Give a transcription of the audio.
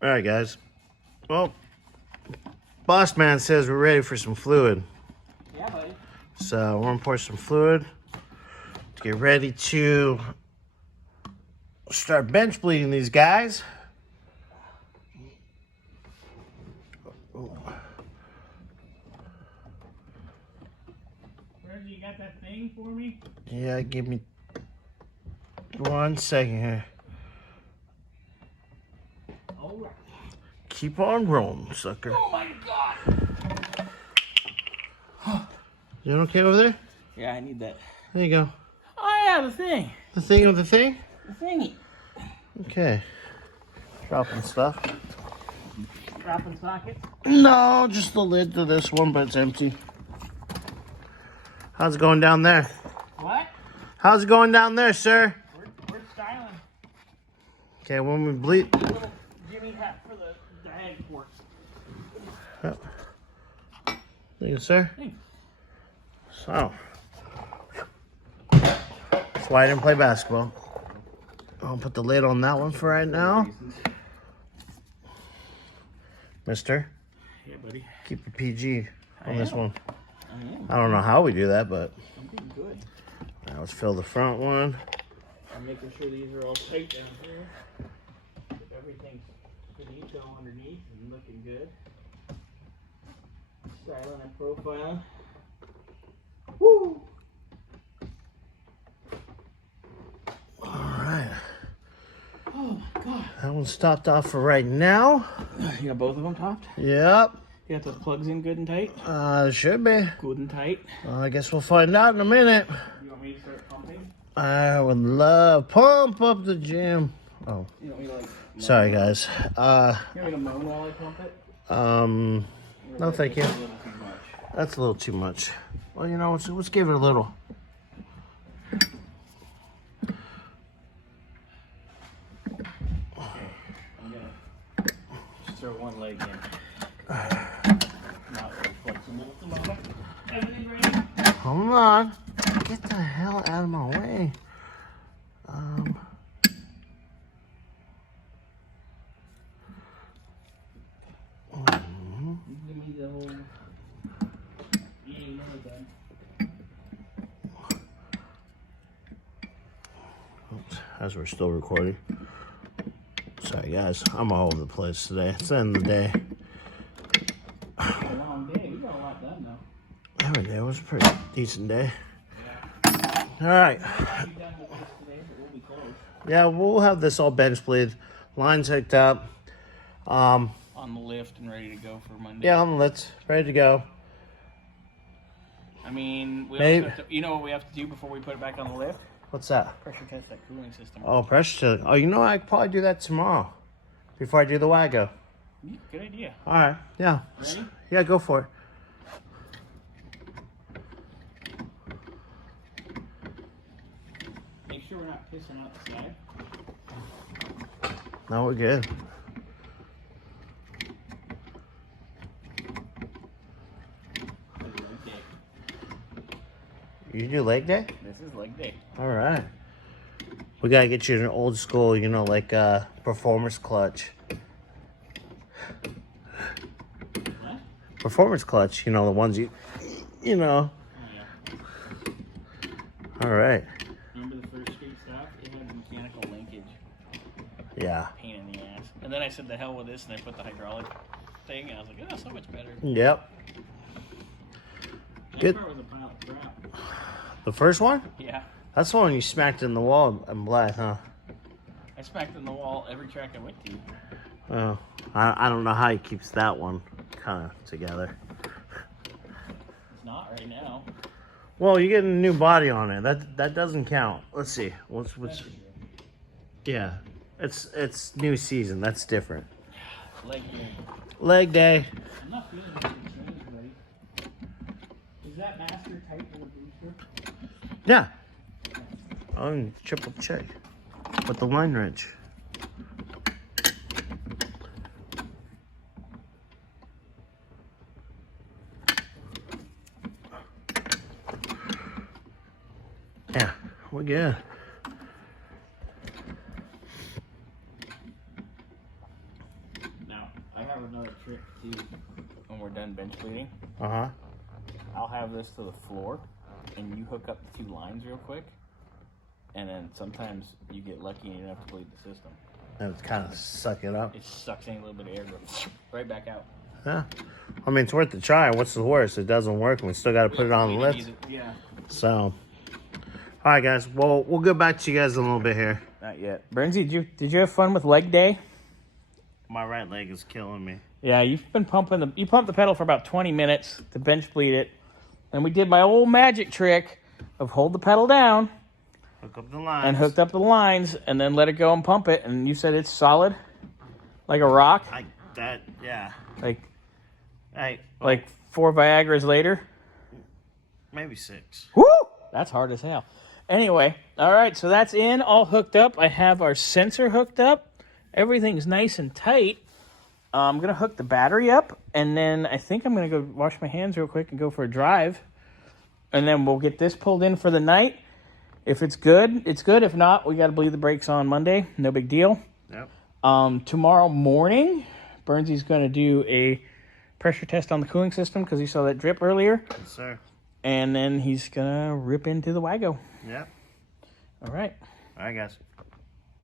All right, guys. Well, boss man says we're ready for some fluid. Yeah, buddy. So we're gonna pour some fluid to get ready to start bench bleeding these guys. Reggie, you got that thing for me? Yeah, give me 1 second here. All right. Keep on rolling, sucker. Oh my God! You okay over there? Yeah, I need that. There you go. Oh yeah, the thing. The thing with the thing? The thingy. Okay. Dropping stuff. Dropping sockets. No, just the lid to this one, but it's empty. How's it going down there? What? How's it going down there, sir? We're styling. Okay, when we bleed. A little Jimmy hat for the head port. Yep. Thank you, sir. Thanks. So, that's why I didn't play basketball. I'll put the lid on that one for right now. Mister, Yeah, buddy. keep a PG on this one. I am. I don't know how we do that, but I'm doing good. now let's fill the front one. I'm making sure these are all tight down here. Everything's finito underneath and looking good. Styling and profiling. Woo! All right. Oh my God. That one's topped off for right now. You got both of them topped? Yep. You got those plugs in good and tight? Should be. Good and tight. I guess we'll find out in a minute. You want me to start pumping? I would love pump up the gym. Oh, You want me to like... sorry guys. You want me to moan while I pump it? No thank you. That's a little too much. That's a little too much. Well, you know, let's give it a little. Okay, I'm gonna just throw one leg in. Not very flexible at the moment. Everything ready? Hold on. Get the hell out of my way. Give me the whole... You ain't know that. Oops, as we're still recording. Sorry guys, I'm all over the place today. It's the end of the day. It's a long day. We got a lot done though. Every day was a pretty decent day. All right. We'll be done with this today, but we'll be close. Yeah, we'll have this all bench bleed. Lines hooked up. On the lift and ready to go for Monday. Yeah, on the lift. Ready to go. I mean, we Maybe. also have to, you know what we have to do before we put it back on the lift? What's that? Pressure test that cooling system. Oh, pressure chilling. Oh, you know, I could probably do that tomorrow. Before I do the Wago. Yeah, good idea. All right. Yeah. Ready? Yeah, go for it. Make sure we're not pissing out the side. No, we're good. Leg day. You do leg day? This is leg day. All right. We gotta get you an old school, you know, like performance clutch. What? Performance clutch, you know, the ones you know. Oh, yeah. All right. Remember the first street stuff? It had mechanical linkage. Yeah. Pain in the ass. And then I said the hell with this and I put the hydraulic thing and I was like, oh, so much better. Yep. That Good. car was a pile of crap. The first one? Yeah. That's the one you smacked in the wall in black, huh? I smacked in the wall every track I went to. Oh, I don't know how he keeps that one kind of together. It's not right now. Well, you're getting a new body on it. That doesn't count. Let's see. What's yeah. It's new season. That's different. Leg day. Leg day. I'm not feeling anything change, buddy. Is that master tight for the booster? Yeah. I'll triple check with the line wrench. Yeah, we're good. have another trick too. When we're done bench bleeding, Uh-huh. I'll have this to the floor, and you hook up the 2 lines real quick, and then sometimes you get lucky and you don't have to bleed the system. And it's kind of suck it up. It sucks in a little bit of air, goes right back out. Yeah. I mean, it's worth the try. What's the worst? It doesn't work, and we still got to put it on the lift. Yeah. So, all right, guys. Well, we'll go back to you guys in a little bit here. Not yet. Bernsey, did you have fun with leg day? My right leg is killing me. Yeah, you've been pumping you pumped the pedal for about 20 minutes to bench bleed it. And we did my old magic trick of hold the pedal down. Hook up the lines. And hooked up the lines and then let it go and pump it. And you said it's solid? Like a rock? Yeah. Like 4 Viagra's later? Maybe 6. Woo! That's hard as hell. Anyway, all right, so that's in, all hooked up. I have our sensor hooked up. Everything's nice and tight. I'm going to hook the battery up, and then I think I'm going to go wash my hands real quick and go for a drive. And then we'll get this pulled in for the night. If it's good, it's good. If not, we got to bleed the brakes on Monday. No big deal. Yep. Tomorrow morning, Burnsy's going to do a pressure test on the cooling system because he saw that drip earlier. Yes, sir. And then he's going to rip into the Wago. Yep. All right. All right, guys.